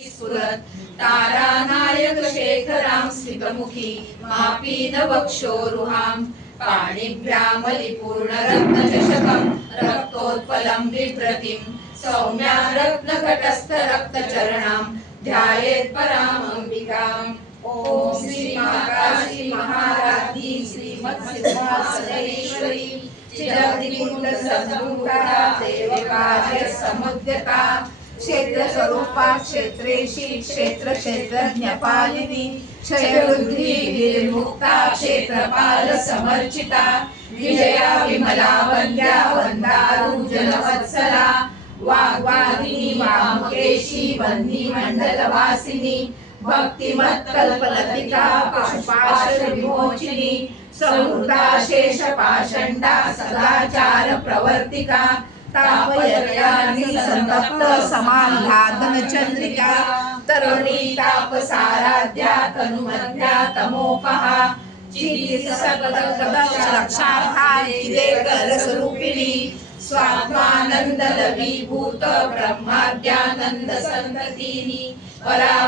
स्फुरत तारानायक शेखरां स्मितमुखी मापीन वक्षोरुहां पाणिभ्यामलिपूर्णरत्नचषकं रक्तोत्पलं बिभ्रतीं सौम्या रत्नकटस्थरक्तचरणां ध्यायेत् परामम्बिकाम्। ओम श्री महाकाशी महाराधी श्रीमत्सिद्धासनेश्वरी चिरग्निकुण्ड सद्मुखा देवकार्य समुद्यता क्षेत्र स्वरूपा क्षेत्रेशी क्षेत्र क्षेत्रज्ञपालिनी क्षयरुद्री विर्मुक्ता क्षेत्रपाल समर्चिता विजया विमला वंद्या वंदारू जनवत्सला वाग्वादिनी वामकेशी वन्नी मंडलवासिनी भक्तिमत्कल्पलतिका पाशुपाश विमोचिनी संहृता शेष पाषण्डा सदाचार प्रवर्तिका तापयज्ञानि संतप्त समाह्लादन चंद्रिका तरुणी तापसाराध्या तनुमध्या तमोपहा चिति सकलकदक्षरक्षार्था चिदेकरस्वरूपिणी स्वात्मानंद लवीभूत ब्रह्माद्यानंद संततिनी परा